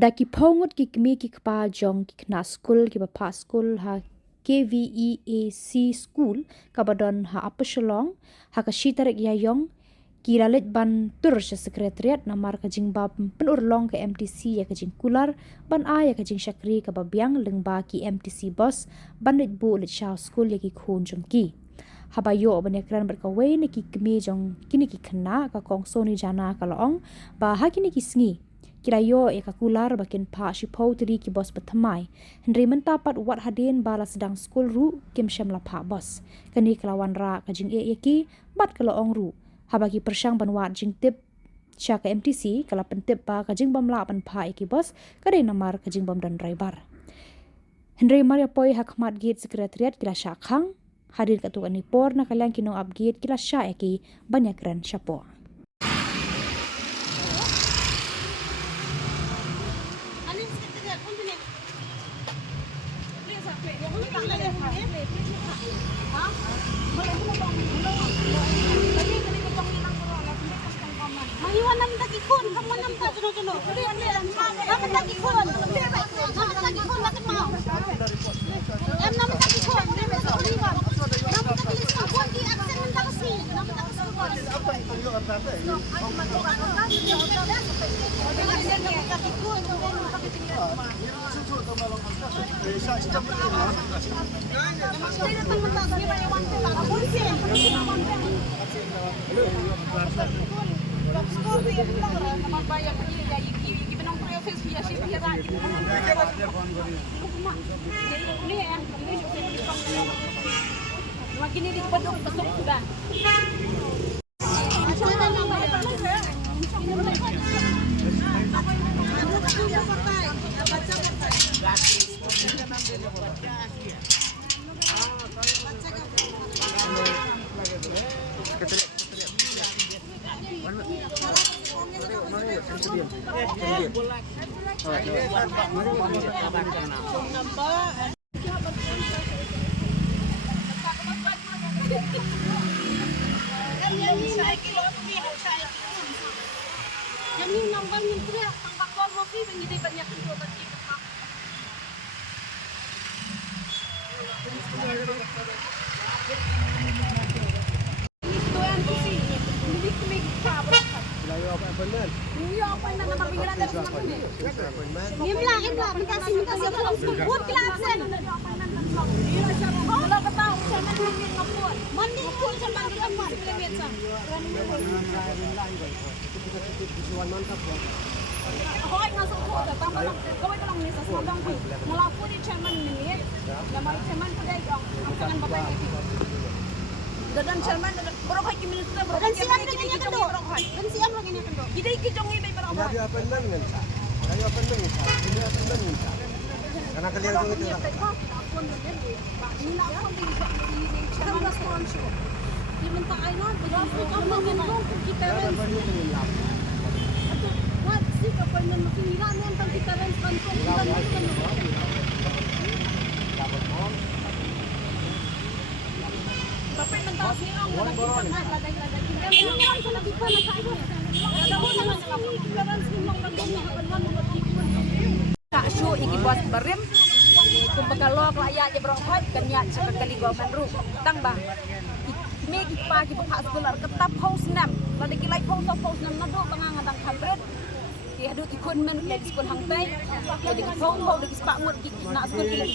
Daki pongut ki Kmie ki Phah Jong ki Khynnah Skul ki Phah Skul ha Kveac Skul kabadon ha apa Shillong ha ka shitarik ya Jong ki lalit ban tur sa Secretariat namar ka jingbab penurlong ke MTC ya ka jingkular ban a ya ka jing shakri ka babyang lengba ki MTC boss bandit bu lit shaw Skul ya ki khun jom ki habayo banekran berkawai ni ki Kmie Jong kini ki Khynnah ka kong soni jana ka laong ba ha kini ki sngi kirayo eka kular bakin Phah shipau tiri ki bos pertamai Henry mentapat wat hadin bala sedang Skul ru kim Samla Phah bos kani kelawan ra ka jing ki bat kala ong ru habaki persyang banwat jing tip sya ka MTC kala pentip ba ka jing bamla pan Phah ki bos kadai namar ka jing bam dan driver Henry Maria poi hakmat gate Secretariat kila syakhang hadir ka tu ani por na kalyang kinong upgate kila sya ki banyak ran syapo Makin ini peduk sudah. Yang ini nambah menteri tambah kopi begini banyak kedua bagi dan chairman berapa lagi minister berapa lagi kedua dan siam lagi ni kedua kita ikut Jong ini berapa jadi apa nang ngensa ayo apa nang ngensa ini apa nang ngensa karena kalian itu ini nak pun di chairman sponsor dia minta ainan berapa ngomong kita what sih apa yang mesti hilang yang kita ran sponsor dan tapi mentah Shillong ada kita nak ladai-ladai kita yang sana kita nak kayu ada orang kita ran Shillong dan tak show iki buat berim kum bakalo rakyat je berokot kanya sekali gua manru tang ba me ki pa ki Phah Skul ketap house nam ladai ki lai house nam nado tangang tang khabret ki hadu ki kun men le Skul hang tai jadi ki phone ho de ki spa ngut ki nak Skul ki le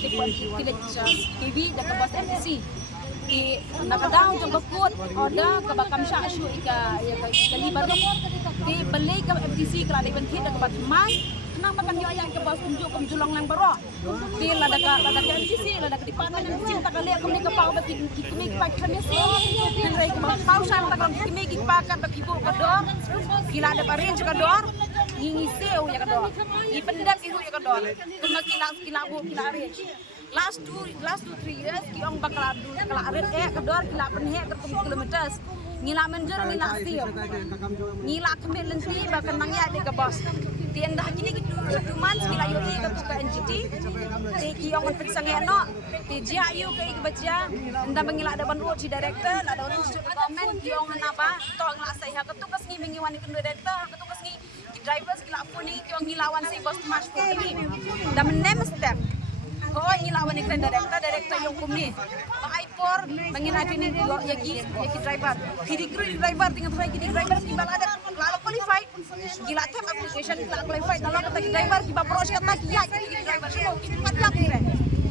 TV dak bos MTC di nakadaw jang bakut oda ka bakam sya syu ika ya ka libar di beli ka MTC ka lai bentit ka batman nang makan yo ayang ke bos unjuk kum julong nang baro di lada ka MTC lada ka department MTC ta ka le kum ni ka pau ba ki Kmie ki pa khamis nang rei ka pau san ta ka Kmie ki pa ka Khubor ka dor kila ada arrange ka dor ngingi seu ya ka dor i pendak iru ya ka dor kum kila bu kila arrange last 2-3 years ki ong bakal kala aret kedor kila penhe ke kilometers ngila menjer ngila siap ngila kemil lenti bahkan mangya de ke bos tiendah kini gitu tuman ngila yo ke buka NGT ki ong periksa ngeno ti jia yu ke baca nda mengila ada ban si director ada orang government ki ong napa to ngila sai ha ketukas ngi mengiwani ke director ketukas ngi drivers kila puni yang ngilawan si bos mas ini. Dan menem step. Oh ngilawan ni director yang Kmie. Mahaipor menginati ni yaki driver. Kiri driver tinggal kiri driver kibal ada lalu qualified. Gila tem application kila qualified lalu kata driver kibal pros kata ya kiri driver semua kita tak kira.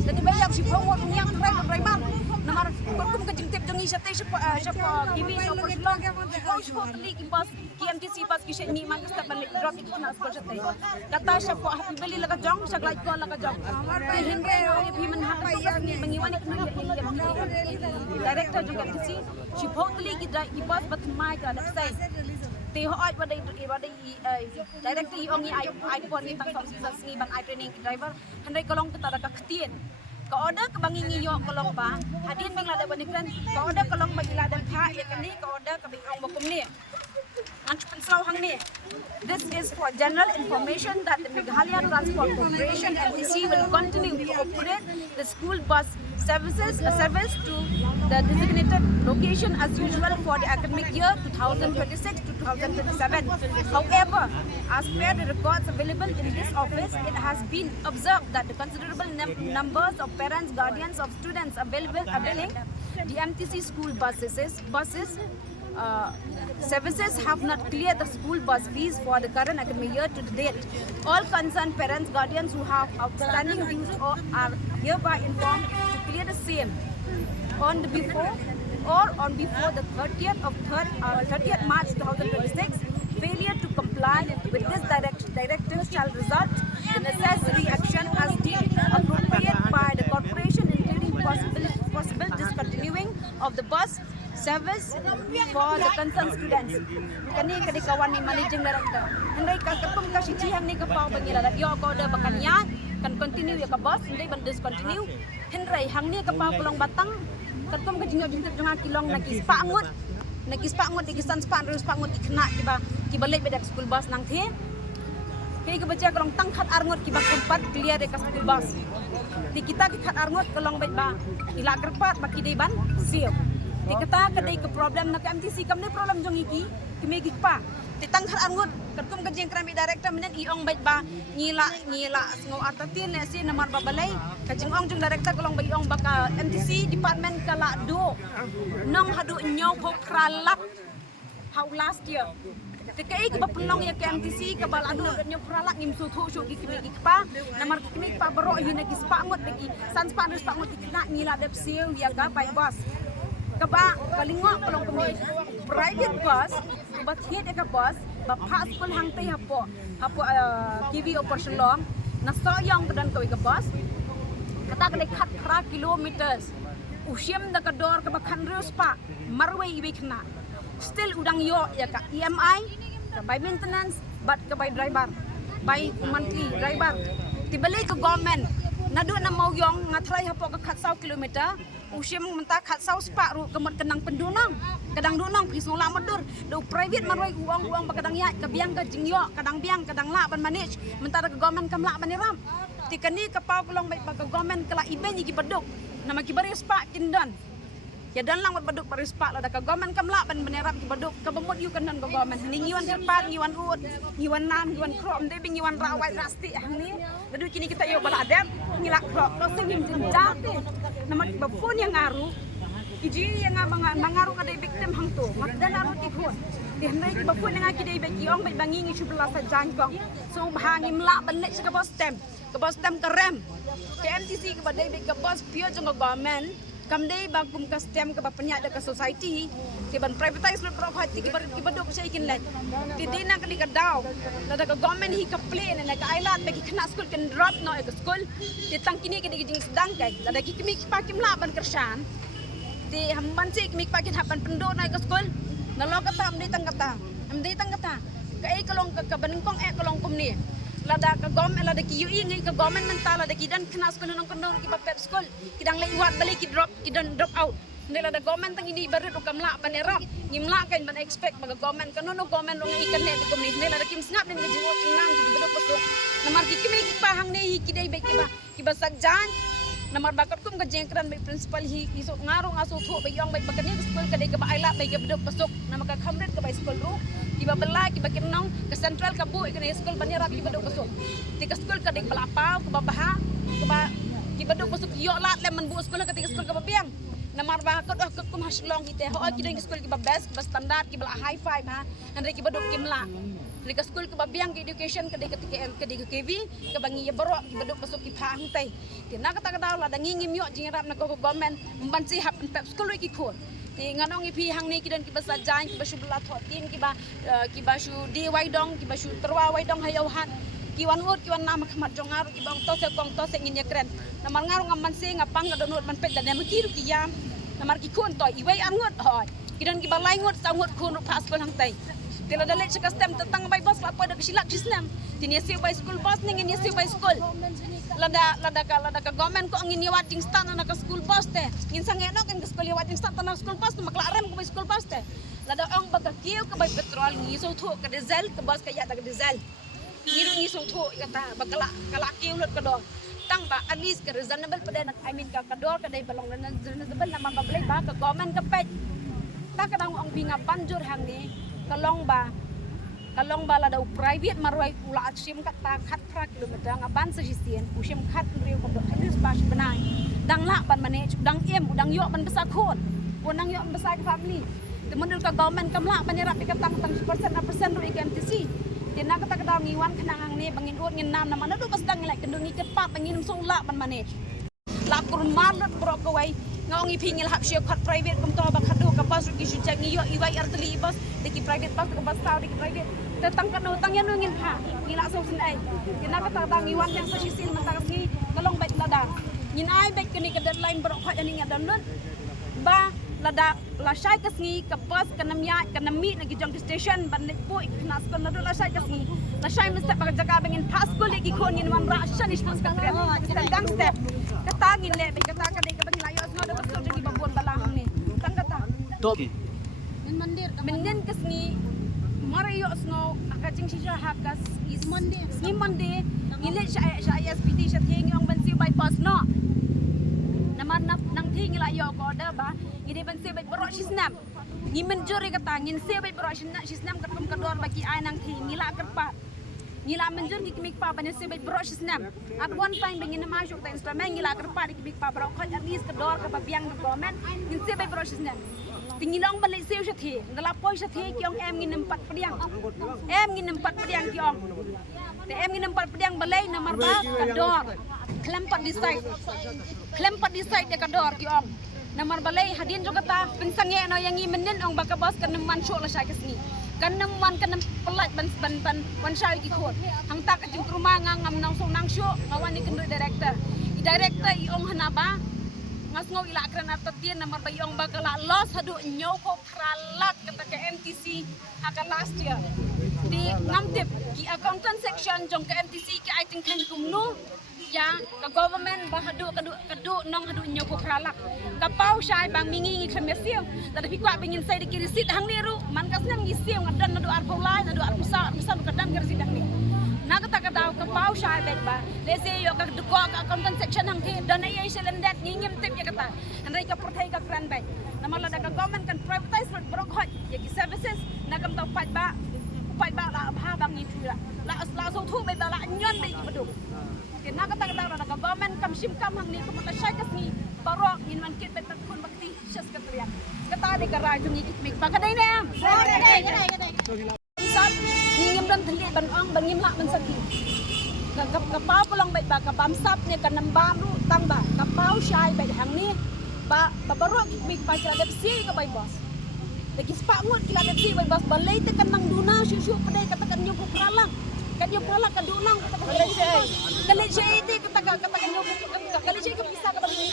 Jadi banyak si promote ni yang driver. Namar korkum kejengtip jongi sate siapa Kmie siapa Shillong. Kau siapa tadi kibas KMTC pas kisah ni mang step balik drop itu nak skor sate. Kata siapa happy beli laga Jong saglai ko laga Jong. Hingga api menhadap tugas ni mengiwani kena director juga KMTC si totally kibas batmai ka nak say. Teh hoat pada director yang iPhone ni tak tahu sisa sengi bang training driver hendai kolong kita ada ketien. Kau ada kebangi ngiyo kolong pa hadin bang lada banikran kau ada kolong bagi lada Phah ya kani kau ada kebing ong bokum ni. This is for general information that the Meghalaya Transport Corporation NEHU will continue to operate the school bus service to the designated location as usual for the academic year 2026 to 2027. However, as per the records available in this office, it has been observed that the considerable numbers of parents, guardians of students availing the MTC school services have not cleared the school bus fees for the current academic year to date. All concerned parents, guardians who have outstanding dues are hereby informed to clear the same on before the 30th March 2026. Failure to comply with this directive shall result in necessary action as deemed appropriate by the corporation, including possible discontinuing of the bus service for the concerned students. Kani kadi kawan ni managing director. Hendai ka ketum ka si cihang ni kapau bangila da yo ko da bakanya kan continue ya ka boss hendai ban discontinue. Hendai hang ni kapau kolong batang ketum ka jingyo jingtip jang kilong nagi spangut di kisan spangut ikna kiba late bedak school bus nang the. Kay ka baca kolong tangkhat arngot kiba tempat clear de ka school bus. Di kita khat arngot kolong ba ila kerpat baki deban siap. Di kata kadai ke problem nak MTC kam ni problem jong iki Kmie pa ti tangkhat arngot kertum ka jeng krami director menen iong baik ba ngila ngo atatin ne si namar babalay ka jeng ong jong director kolong ba iong baka MTC department kala do nong hadu nyaw ko kralap how last year Tikai ke bapelong ya ke MTC ke balado nyo pralak ngim suthu syu ki Kmie pa namar Kmie pa baro yu nagi spangot bagi san spanus spangot ikna ngila dep siu ya ga pai bos kaba kalingwa kolong Kmie private bus bat hiet ka bus ba Phah Skul hang tei hapo TV Shillong na soyong kedan koi ka bus kata kene khat khra kilometers usiam da ka dor ka bakhan reus pa marwe ibe khna still udang yo ya ka EMI by maintenance but ka by driver by monthly driver tibalik ka government nadu na mau yong ngatrai hapo ka khat 100 kilometer usiam menta khat 100 spa ru kemat kenang pendunang kadang dunang pisong la madur do private maroi uang bakadang ya ka biang ka jingyo kadang biang kadang la ban manage mentara ka government kam la ban ram tikani ka pau kolong bai ka government kala iben gi beduk nama ki bari spa kindan ya dan lang baduk bari spa la da ka government kam la ban beneram ki beduk ka bemut yu kanan ka government ni ngiwan kerpat ngiwan ut ngiwan nan ngiwan krom de bing ngiwan rawai rasti ni dadu kini kita yo bala adem ngilak kro lo sing jate nama ki bapun yang ngaru kiji yang mangaru ka de victim hang tu dan aru ti khon di hendai ki bapun nga ki de be kiong be bangi ngi subla sa jangkong so bahangim la balik sa ka bos stem ka rem ke MTC ka de be ka bos pio jong government kam dei bagum ka stem ka penyak da ka society ti ban privatize lo property ki badok sa ikin let ti dina ka ka daw da ka government hi ka plane na ka island be ki khna school kan drop no ka school ti tang kini ka di jing sedang kai da ki Kmie pa kim la ban kersan ti hamban si Kmie pa kin hapan pendo na ka school na lo ka tam dei tang kata ka ai kalong ka banengkong kalong Kmie lada ka government lada ki UI ngai ka government mentala da ki dan khna school nang kono ki pep school kidang lai wat balik ki drop drop out nila da government tang ini baru kam la panerap ngimla kan ban expect mag government kanu no government rong ikan ne di Kmie nila da kim snap den ji ngam ji bedok besok namar ki Kmie ki pahang ne ki dai be ki ba sagjan Namar bakat kum ka jengkran bai principal hi isok ngarong aso thu bai yong bai bakani skul ka dei ka baila bai ka bedok pasok nama ka khamret ka bai skul ru kiba bela kiba kinong ke central ka bu ikane skul banira ki bedok pasok ti ka skul ka dei balapa ka baha ki bedok pasok yo lat le man bu skul ka ti skul ka babiang namar bakat kum Shillong ite ho ki dei skul ki ba best ba standard ki bala high five ha andre ki bedok kimla Lika skul ke babiang ke education ke dekat KV ke bangi ya berok ke beduk masuk ke Phah tai. Ti nak kata kata lah dangi ngimyo jingrap nak ko government membanci hap pep skul ki khur. Ti nganong ipi hang ni kidan ki basa jain ki basu belat hotin ki basu di waidong ki basu terwa waidong hayau hat. Ki wan ut ki wan nama khamat jongar ki bang tos kong tos ngin ya kren. Namar ngarung amansi ngapang ka donut man pet dan makiru ki yam. Namar ki khun toy iwai angut hoi. Kidan ki balai ngut sangut khun Phah skul hang tai. Tila dalit siya kastem tatang bay bus lapo ada kesilak kisnam. Tini siya bay school bus ning ini siya bay school. Lada ka government ko ang iniwating stand na ka school bus te. Minsan ngeno kan ka school yawating stand na school bus maklarem ko bay school bus te. Lada ang bagakiw ka bay petrol ngiso thu ka diesel ka bus kaya ta diesel. Ngiru ngiso thu kata bakala kalakiw lot ka do. Tang ba at least ka reasonable pa din I mean ka kador ka day balong na reasonable na mabablay ba ka government ka pet. Ta kadang ang binga banjur hang ni kalong ba la daw private marway ula at sim kat ta khat pra kilometer ngaban sa hisien usim khat riu ko hadis pas benai dang la ban manage dang em dang yo ban besar khon dang yo besar family temenul ka government kamla banira pikatang tang persen ru KMTC tina kata kata ngiwan kenang ni bangin ut ngin nam na do pas dang like kendungi kepat bangin sung la ban manage la kurman lot bro ko wai ngong ipingil hap sio khat private kum to ba khadu ka pas ki su chang yo iwai artli bas de ki private bas ka bas taw de ki private tetang kan utang yan ngin ha ngila so sin ai kina ka tang iwan yang sa sisil matang si kalong bait lada ngin ai bait kini ka deadline bro khat ani ngadam nun ba lada la shai ka sngi ka bas ka namya ka nami na gi Jong station ban nek po ikna skon na do la shai ka sngi la shai mesti pa jaga bengin pas ko legi ko ngin man ra shan is pas ka dang step katangin le be kata ka de ka bangin layo no do pasto gi babon balahang ni tang kata Top. Menden kasni marayo sngo akajing sisha hakas is Monday ngile sha SPT sha thing yung bansi bypass no naman nang thing la yo ko da ba ngide bansi by bro sisnam ngi menjuri kata ngin se by bro sisnam katum kador bagi ai nang thing ngila kerpat ngila menjur ngi kimik pa ban se by bro sisnam at one time bengin masuk ta instrument ngila kerpat di kimik pa bro ko at least kador ka biang government ngin se by bro sisnam Tingilong balik siu siya thi, ngalapoi siya thi kiong em ngin empat pediang kiong, te em ngin empat pediang balai namar ba kador, kelempat decide ya kador kiong, namar balai hadin juga ta pinsangye no yang ngimenen ong baka bos kaneman syok la syai kesni, kaneman pelat ban wan syai ki khot, hang tak jing rumah ngam nang song nang syok ngawan ni kendut director i ong hanaba ngasngau ila akran atatian namar bayong bakala loss hadu nyoko kralak kata ke MTC akan last year di ngamtip ki accountant section jong ke MTC ki I think kan kumnu ya ke government bahadu kadu nong hadu nyoko kralak kapau syai bang mingi kemesiu tapi kwa bingin sai di risit hang niru man kasnya ngisiu ngadan nadu arpulai nadu arpusa kadan ke risit hang ni nak kata kapau syai bet ba lese yo ka duko ka accountant section hang thi dan ai silendet ngingim tip ya kata andai ka perthai ka kran bet namala da ka government kan privatize rot brok hot ya ki services nakam tau pat ba la bha bang ni chula la so thu bet la nyon be ki beduk ke nak kata da ka government kam sim kam hang ni ko mata syai ka ni barok ngin man kit bet kun bakti Secretariat kata de ka raju ni ikmik pa kadai na am ngingim dan thali ban ong bangim la man sakit kapau pulang baik ba kabamsap ni kanambam ru tang ba kapau syai baik hang ni ba babarok ikmik pa kila depsi ka bay boss lagi spangut kila depsi bay boss balay te kan nang duna syusyu padai katakan nyo ko pralang kan nyo pralang ka dunang kalay syai iti katakan nyo kalay syai kapisa ka bagay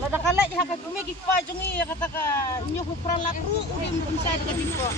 Lada kalai haka kumegi pa jongi kataka nyo ko pralang ru udim unsay ka dito